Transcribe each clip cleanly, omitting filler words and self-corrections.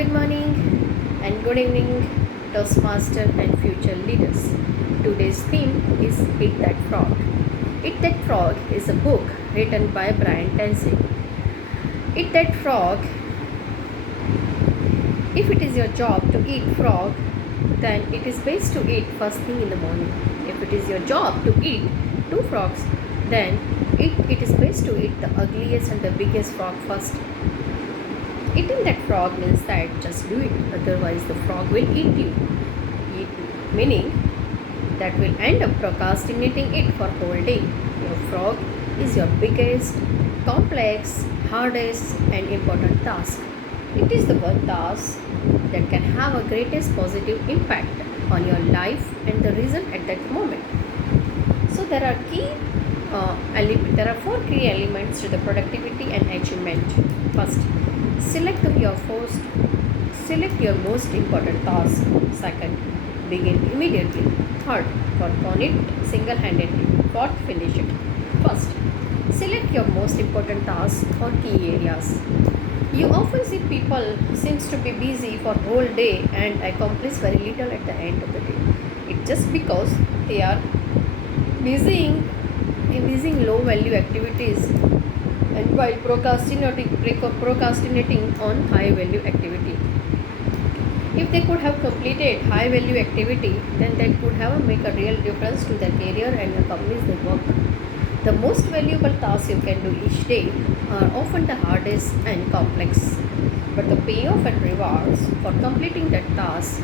Good morning and good evening, Toastmaster and future leaders. Today's theme is Eat That Frog. Eat That Frog is a book written by Brian Tracy. Eat That Frog. If it is your job to eat frog, then it is best to eat first thing in the morning. If it is your job to eat two frogs, then it is best to eat the ugliest and the biggest frog first. Eating that frog means that just do it, otherwise the frog will eat you. Meaning that will end up procrastinating it for whole day. Your frog is your biggest, complex, hardest and important task. It is the one task that can have a greatest positive impact on your life and the result at that moment. So there are four key elements to the productivity and achievement. First, select your most important task. Second, begin immediately. Third, work on it single-handedly. Fourth, finish it. First, select your most important tasks or key areas. You often see people seems to be busy for whole day and accomplish very little at the end of the day. It's just because they are busy in low value activities and while procrastinating on high value activity. If they could have completed high value activity, then that could have make a real difference to their career and the companies they work. The most valuable tasks you can do each day are often the hardest and complex, but the payoff and rewards for completing that task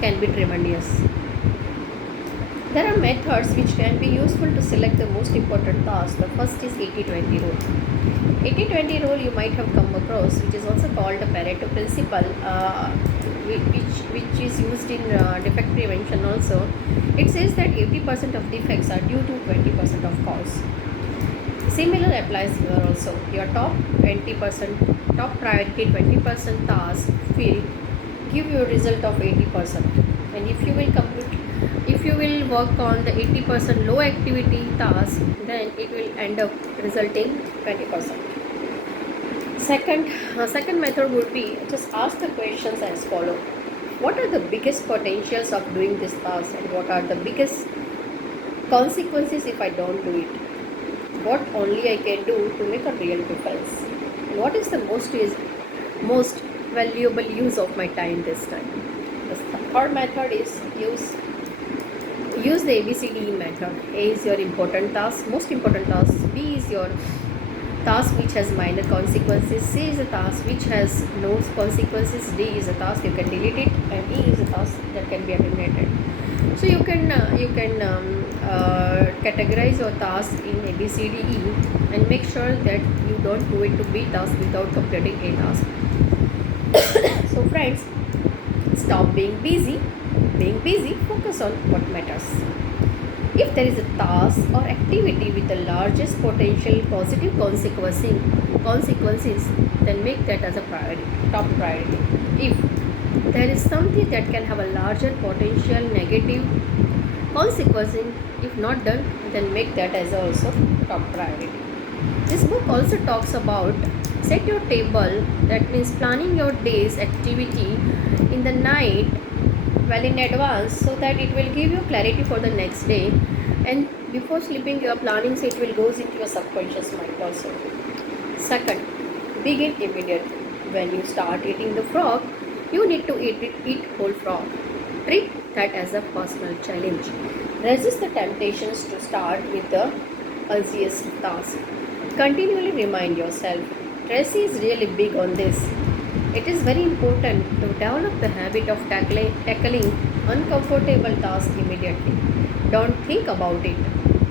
can be tremendous. There are methods which can be useful to select the most important task. The first is 80-20 rule. 80-20 rule you might have come across, which is also called the Pareto principle, which is used in defect prevention also. It says that 80% of defects are due to 20% of cause. Similar applies here also. Your top priority 20% task will give you a result of 80%, and if you will work on the 80% low activity task, then it will end up resulting 20%. Second method would be just ask the questions as follow. What are the biggest potentials of doing this task, and what are the biggest consequences if I don't do it? What only I can do to make a real difference? And what is the most valuable use of my time this time? The third method is use the ABCDE method. A is your important task, most important task. B is your task which has minor consequences. C is a task which has no consequences. D is a task you can delete it, and E is a task that can be eliminated. So you can categorize your task in ABCDE and make sure that you don't go into B task without completing A task. So friends, stop being busy. Focus on what matters. If there is a task or activity with the largest potential positive consequences, then make that as a top priority. If there is something that can have a larger potential negative consequences, if not done, then make that as also top priority. This book also talks about set your table, that means planning your day's activity in the night well in advance, so that it will give you clarity for the next day, and before sleeping you are planning, so it will goes into your subconscious mind also. Second, begin immediately. When you start eating the frog, you need to eat whole frog. Treat that as a personal challenge. Resist the temptations to start with the easiest task. Continually remind yourself. Tracy is really big on this. It is very important to develop the habit of tackling uncomfortable tasks immediately. Don't think about it.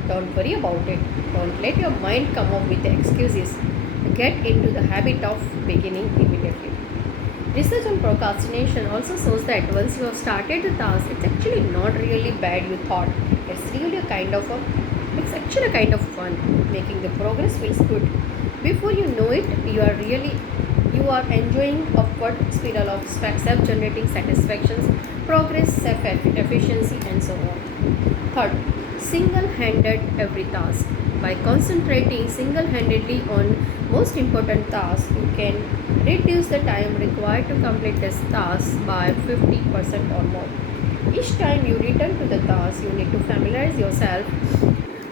Don't worry about it. Don't let your mind come up with the excuses. Get into the habit of beginning immediately. Research on procrastination also shows that once you have started the task, it's actually not really bad you thought. It's actually a kind of fun. Making the progress feels good. Before you know it, you are enjoying upward spiral of self-generating satisfactions, progress, self-efficiency, and so on. Third, single-handed every task. By concentrating single-handedly on most important tasks, you can Reduce the time required to complete this task by 50% or more. Each time you return to the task, you need to familiarize yourself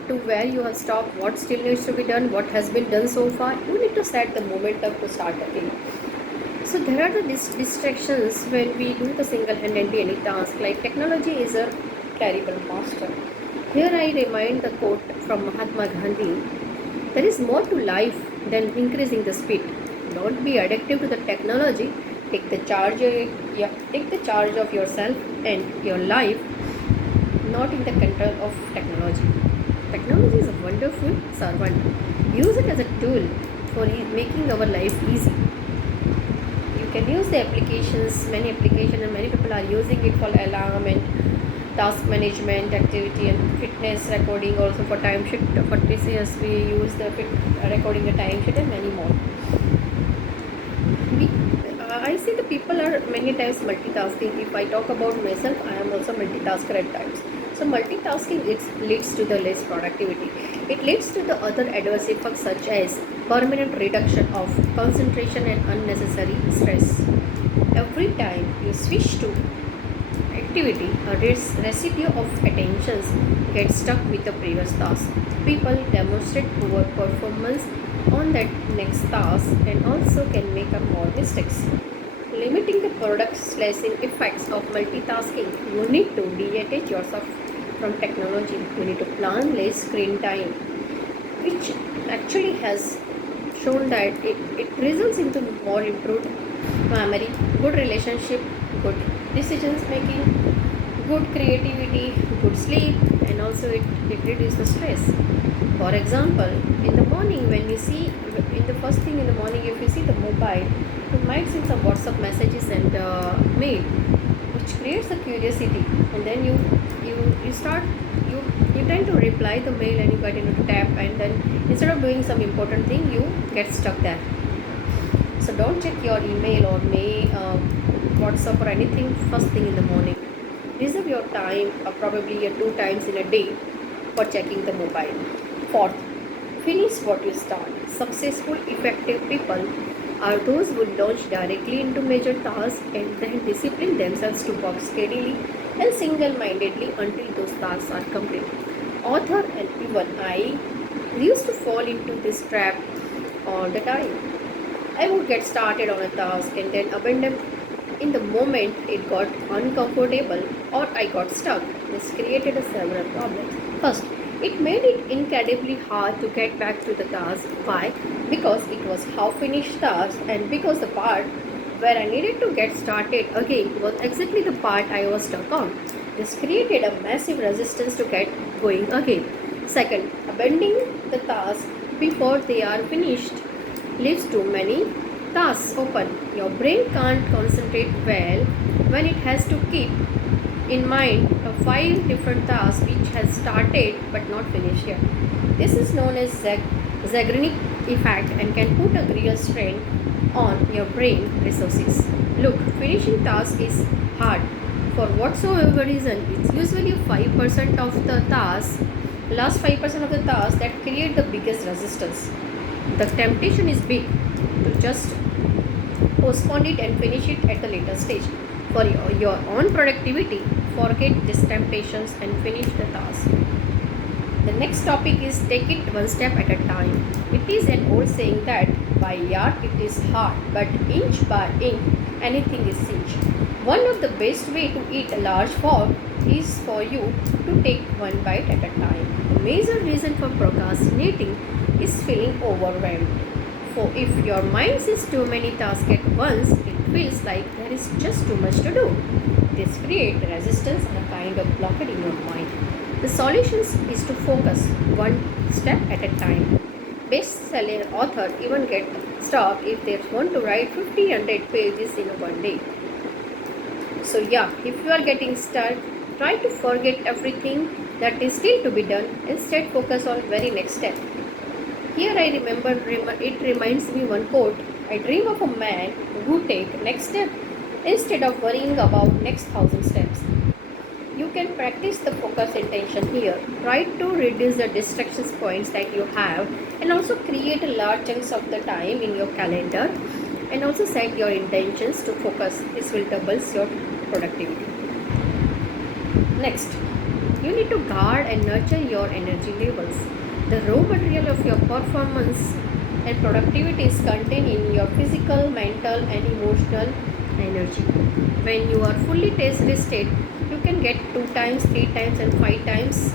to where you have stopped, what still needs to be done, what has been done so far. You need to set the momentum to start again. So there are the distractions when we do the single-handedly any task. Like technology is a terrible master. Here I remind the quote from Mahatma Gandhi: "There is more to life than increasing the speed. Don't be addictive to the technology. Take the charge. Yeah, take the charge of yourself and your life, not in the control of technology. Technology is a wonderful servant. Use it as a tool for making our life easy. You can use the applications, many applications, and many people are using it for alarm and task management, activity and fitness recording, also for time sheet. For TCS, we use the recording the time sheet and many more. We, I see the people are many times multitasking. If I talk about myself, I am also multitasker at times. So multitasking it leads to the less productivity. It leads to the other adverse effects such as permanent reduction of concentration and unnecessary stress. Every time you switch to activity, a residue of attentions gets stuck with the previous task. People demonstrate poor performance on that next task and also can make up more mistakes. Limiting the product slashing effects of multitasking, you need to detach yourself from technology. You need to plan less screen time, which actually has shown that it results into more improved memory, good relationship, good decisions making, good creativity, good sleep, and also it reduces the stress. For example, in the morning when you see, in the first thing in the morning, if you see the mobile, you might see some WhatsApp messages and mail, which creates a curiosity, and then you start you tend to reply the mail and you get into tap, and then instead of doing some important thing, you get stuck there. So don't check your email or mail, WhatsApp or anything first thing in the morning. Reserve your time, probably 2 times in a day, for checking the mobile. Fourth, finish what you start. Successful, effective people are those who launch directly into major tasks and then discipline themselves to work steadily and single-mindedly until those tasks are complete. Author and even I used to fall into this trap all the time. I would get started on a task and then abandon in the moment it got uncomfortable or I got stuck. This created a several problems. First, it made it incredibly hard to get back to the task. Why? Because it was half finished task and because the part where I needed to get started again was exactly the part I was stuck on. This created a massive resistance to get going again. Second, abandoning the task before they are finished leaves too many tasks open. Your brain can't concentrate well when it has to keep in mind 5 different tasks which has started but not finished yet. This is known as Zeigarnik effect and can put a real strain on your brain resources. Look, finishing task is hard for whatsoever reason. It's usually 5% of the task, last 5% of the task that create the biggest resistance. The temptation is big to just postpone it and finish it at the later stage. For your own productivity, forget these temptations and finish the task. The next topic is take it one step at a time. It is an old saying that by yard it is hard, but inch by inch anything is cinch. One of the best way to eat a large frog is for you to take one bite at a time. The major reason for procrastinating is feeling overwhelmed. For if your mind sees too many tasks at once, it feels like there is just too much to do. This creates resistance and a kind of blockade in your mind. The solution is to focus one step at a time. Best-selling author even get stuck if they want to write 50-100 pages in one day. So yeah, if you are getting stuck, try to forget everything that is still to be done. Instead, focus on very next step. Here I remember it reminds me one quote. I dream of a man who take next step instead of worrying about next 1,000 steps. You can practice the focus intention here. Try to reduce the distractions points that you have and also create a large chunks of the time in your calendar And also set your intentions to focus. This will double your productivity. Next, you need to guard and nurture your energy levels. The raw material of your performance and productivity is contained in your physical, mental, and emotional energy. When you are fully rested, you can get 2 times, 3 times, and 5 times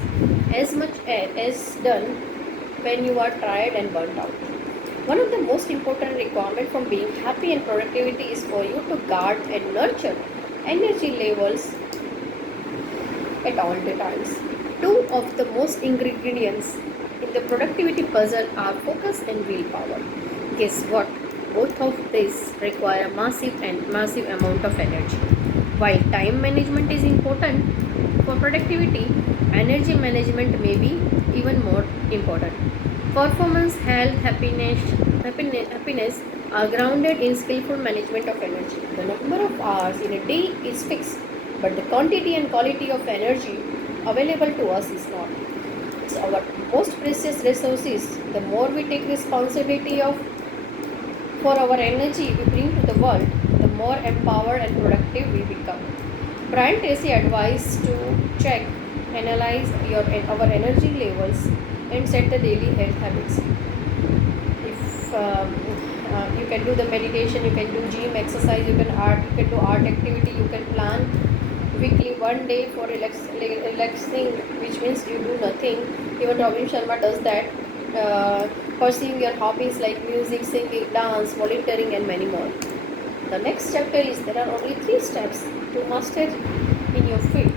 as much as done when you are tired and burnt out. One of the most important requirements for being happy and productivity is for you to guard and nurture energy levels at all the times. Two of the most ingredients in the productivity puzzle are focus and willpower. Guess what? Both of these require massive amount of energy. While time management is important for productivity, energy management may be even more important. Performance, health, happiness are grounded in skillful management of energy. The number of hours in a day is fixed, but the quantity and quality of energy available to us is not. It's our most precious resources. The more we take responsibility of for our energy we bring to the world, the more empowered and productive we become. Brian Tracy advised to check, analyze our energy levels, and set the daily health habits. If you can do the meditation, you can do gym exercise, you can do art activity, you can plan weekly 1 day for relaxing, which means you do nothing. Even Robin Sharma does that. Pursuing your hobbies like music, singing, dance, volunteering, and many more. The next chapter is there are only 3 steps to master in your field.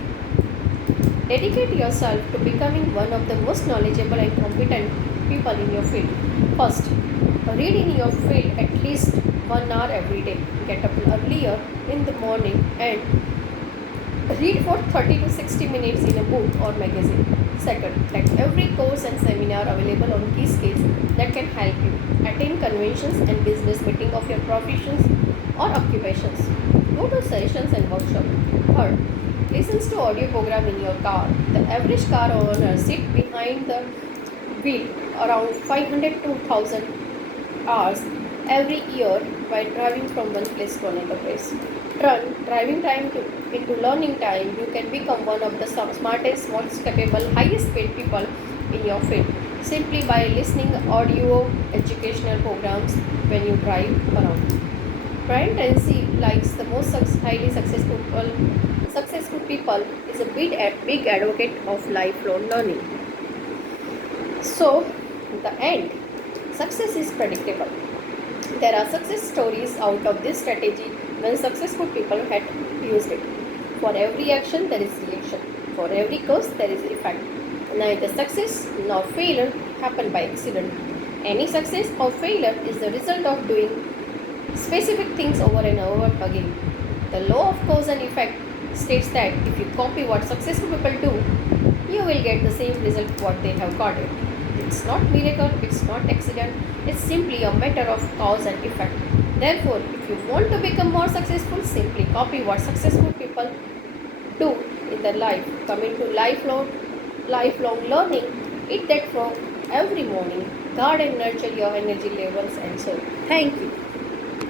Dedicate yourself to becoming one of the most knowledgeable and competent people in your field. First, read in your field at least 1 hour every day. Get up earlier in the morning and read for 30 to 60 minutes in a book or magazine. Second, take every course and seminar available on key skills that can help you. Attend conventions and business meetings of your professions or occupations. Go to sessions and workshops. Third, listens to audio program in your car. The average car owner sit behind the wheel around 500 to 1000 hours every year while driving from one place to another place. Turn driving time into learning time. You can become one of the smartest, most capable, highest paid people in your field simply by listening audio educational programs when you drive around. Brian Tracy likes the most highly successful people is a big advocate of lifelong learning. So, the end, success is predictable. There are success stories out of this strategy when successful people had used it. For every action, there is reaction. For every cause, there is effect. Neither success nor failure happen by accident. Any success or failure is the result of doing specific things over and over again. The law of cause and effect states that if you copy what successful people do, you will get the same result what they have got it. It's not miracle, it's not accident, it's simply a matter of cause and effect. Therefore, if you want to become more successful, simply copy what successful people do in their life. Coming to lifelong learning, eat that frog every morning. Guard and nurture your energy levels and soul. Thank you.